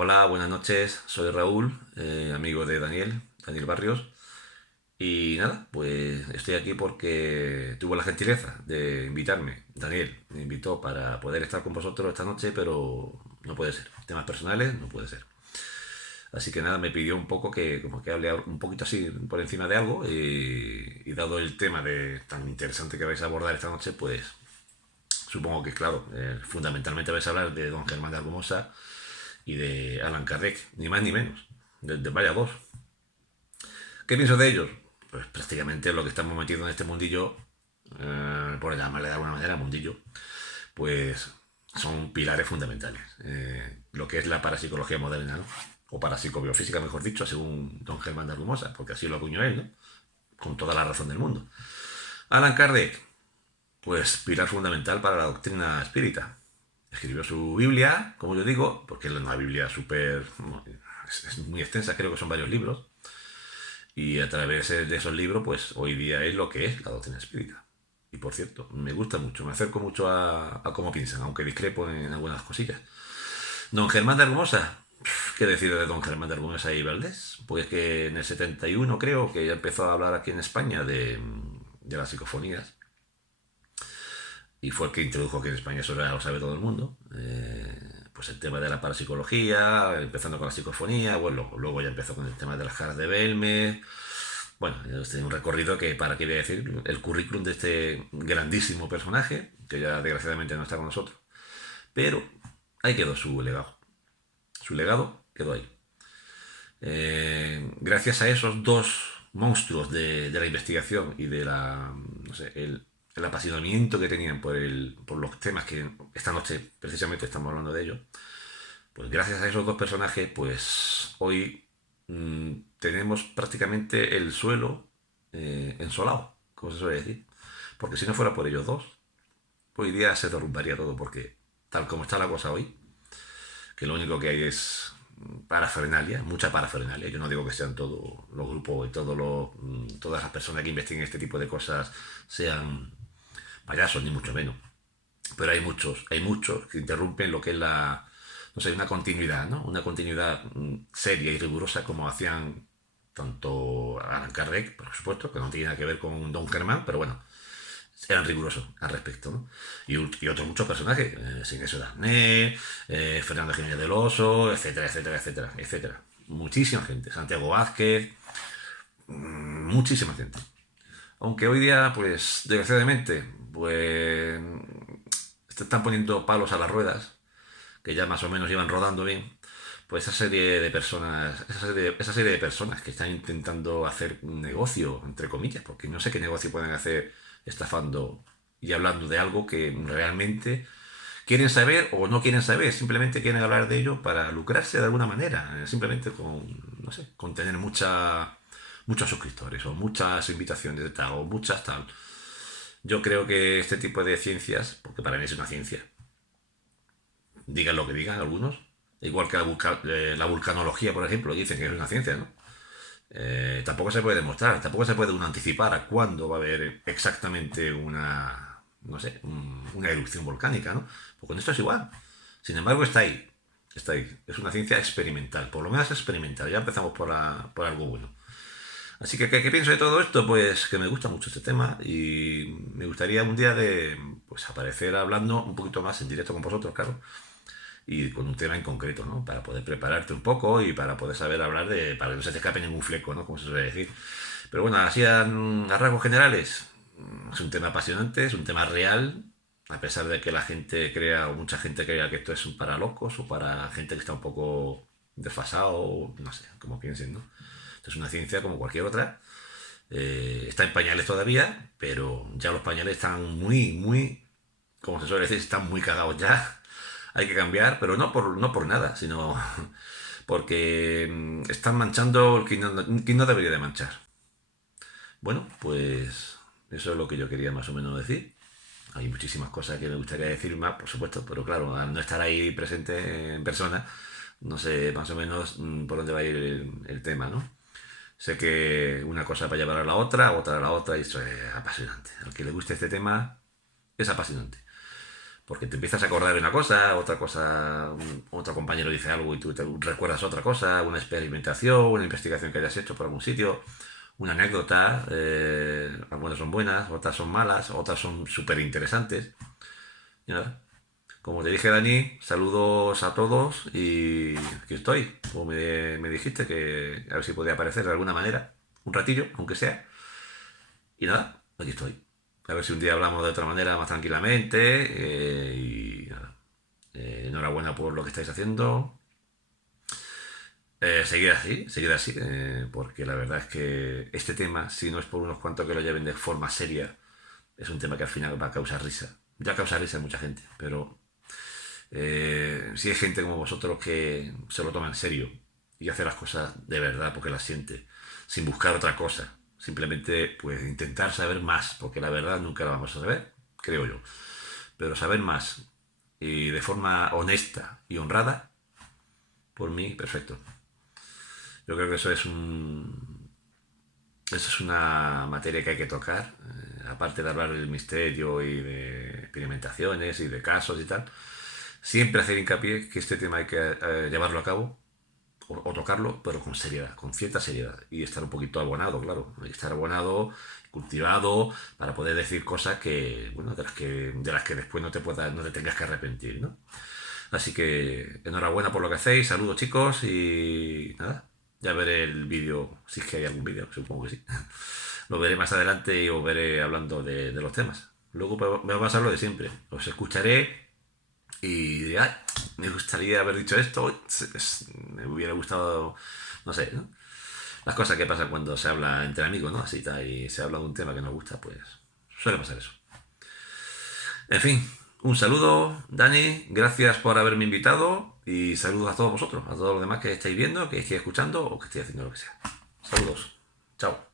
Hola, buenas noches, soy Raúl, amigo de Daniel Barrios. Y nada, pues estoy aquí porque tuvo la gentileza de invitarme. Daniel me invitó para poder estar con vosotros esta noche, pero no puede ser. Temas personales, no puede ser. Así que nada, me pidió un poco que como que hable un poquito así por encima de algo y dado el tema tan interesante que vais a abordar esta noche, pues supongo que claro, fundamentalmente vais a hablar de don Germán de Argumosa y de Alan Kardec, ni más ni menos. Vaya dos. ¿Qué pienso de ellos? Pues prácticamente lo que estamos metidos en este mundillo, por llamarle de alguna manera mundillo, pues son pilares fundamentales. Lo que es la parapsicología moderna, ¿no? O parapsicobiofísica, mejor dicho, según don Germán de Argumosa, porque así lo acuñó él, ¿no? Con toda la razón del mundo. Alan Kardec, pues pilar fundamental para la doctrina espírita. Escribió su Biblia, como yo digo, porque es una Biblia súper... es muy extensa, creo que son varios libros, y a través de esos libros, pues hoy día es lo que es la doctrina espírita. Y por cierto, me gusta mucho, me acerco mucho a cómo piensan, aunque discrepo en algunas cosillas. Don Germán de Argumosa, ¿qué decir de don Germán de Argumosa y Valdés? Pues que en el 71 creo que ya empezó a hablar aquí en España de las psicofonías, y fue el que introdujo aquí en España, eso ya lo sabe todo el mundo. Pues el tema de la parapsicología, empezando con la psicofonía, bueno, luego ya empezó con el tema de las caras de Belmez. Bueno, este es un recorrido que, para qué voy a decir, el currículum de este grandísimo personaje, que ya desgraciadamente no está con nosotros. Pero ahí quedó su legado. Su legado quedó ahí. Gracias a esos dos monstruos de la investigación y de la, no sé, el apasionamiento que tenían por los temas que esta noche precisamente estamos hablando de ellos, pues gracias a esos dos personajes, pues hoy tenemos prácticamente el suelo ensolado, como se suele decir. Porque si no fuera por ellos dos, hoy día se derrumbaría todo, porque tal como está la cosa hoy, que lo único que hay es parafernalia, mucha parafernalia. Yo no digo que sean todos los grupos y todas las personas que investiguen este tipo de cosas sean payasos, ni mucho menos. Pero hay muchos que interrumpen lo que es no sé, una continuidad, ¿no? Una continuidad seria y rigurosa como hacían tanto Alan Kardec, por supuesto, que no tiene nada que ver con Don Germán, pero bueno, eran rigurosos al respecto, ¿no? Y otros muchos personajes, Signesio Darnell, Fernando Jiménez del Oso, etcétera, etcétera, etcétera, etcétera. Muchísima gente, Santiago Vázquez, muchísima gente. Aunque hoy día, pues, desgraciadamente, pues, se están poniendo palos a las ruedas, que ya más o menos iban rodando bien, pues esa serie de personas que están intentando hacer un negocio, entre comillas, porque no sé qué negocio pueden hacer estafando y hablando de algo que realmente quieren saber o no quieren saber, simplemente quieren hablar de ello para lucrarse de alguna manera, simplemente con, no sé, con tener muchos suscriptores o muchas invitaciones de tal o muchas tal. Yo creo que este tipo de ciencias, porque para mí es una ciencia, digan lo que digan algunos, igual que la vulcanología, por ejemplo, dicen que es una ciencia, ¿no? Tampoco se puede demostrar, tampoco se puede uno anticipar a cuándo va a haber exactamente no sé, una erupción volcánica, ¿no? Pues con esto es igual. Sin embargo, está ahí, está ahí. Es una ciencia experimental, por lo menos experimental. Ya empezamos por algo bueno. Así que, ¿qué pienso de todo esto? Pues que me gusta mucho este tema y me gustaría un día pues, aparecer hablando un poquito más en directo con vosotros, claro, y con un tema en concreto, ¿no? Para poder prepararte un poco y para poder saber hablar para que no se te escape ningún fleco, ¿no? Como se suele decir. Pero bueno, así a rasgos generales, es un tema apasionante, es un tema real, a pesar de que la gente crea, o mucha gente crea que esto es para locos o para gente que está un poco desfasado, no sé, como piensen, ¿no? Esto es una ciencia como cualquier otra. Está en pañales todavía, pero ya los pañales están como se suele decir, están muy cagados ya. Hay que cambiar, pero no por nada, sino porque están manchando quien no debería de manchar. Bueno, pues eso es lo que yo quería más o menos decir. Hay muchísimas cosas que me gustaría decir más, por supuesto, pero claro, al no estar ahí presente en persona, no sé más o menos por dónde va a ir el tema, ¿no? Sé que una cosa va a llevar a la otra a la otra, y eso es apasionante. Al que le guste este tema, es apasionante. Porque te empiezas a acordar de una cosa, otro compañero dice algo y tú te recuerdas otra cosa, una experimentación, una investigación que hayas hecho por algún sitio, una anécdota, algunas son buenas, otras son malas, otras son súper interesantes. Y nada, como te dije, Dani, saludos a todos y aquí estoy. Como me dijiste, que a ver si podía aparecer de alguna manera, un ratillo, aunque sea. Y nada, aquí estoy. A ver si un día hablamos de otra manera más tranquilamente. Y nada, enhorabuena por lo que estáis haciendo. Seguir así, porque la verdad es que este tema, si no es por unos cuantos que lo lleven de forma seria, es un tema que al final va a causar risa. Ya causa risa a mucha gente, pero si hay gente como vosotros que se lo toma en serio y hace las cosas de verdad porque las siente, sin buscar otra cosa, simplemente pues intentar saber más, porque la verdad nunca la vamos a saber, creo yo, pero saber más y de forma honesta y honrada, por mí, perfecto. Yo creo que eso es una materia que hay que tocar, aparte de hablar del misterio y de experimentaciones y de casos y tal. Siempre hacer hincapié que este tema hay que llevarlo a cabo o tocarlo, pero con seriedad, con cierta seriedad. Y estar un poquito abonado, claro. Hay que estar abonado, cultivado, para poder decir cosas que, bueno, de las que después no te tengas que arrepentir, ¿no? Así que enhorabuena por lo que hacéis, saludos chicos y nada, ya veré el vídeo, si es que hay algún vídeo, supongo que sí. Lo veré más adelante y os veré hablando de los temas. Luego me va a pasar lo de siempre, os escucharé y diré, "Ay, me gustaría haber dicho esto, me hubiera gustado, no sé, ¿no? Las cosas que pasan cuando se habla entre amigos, ¿no? Así tal, y se habla de un tema que nos gusta, pues suele pasar eso. En fin, un saludo, Dani, gracias por haberme invitado y saludos a todos vosotros, a todos los demás que estáis viendo, que estéis escuchando o que estéis haciendo lo que sea. Saludos, chao.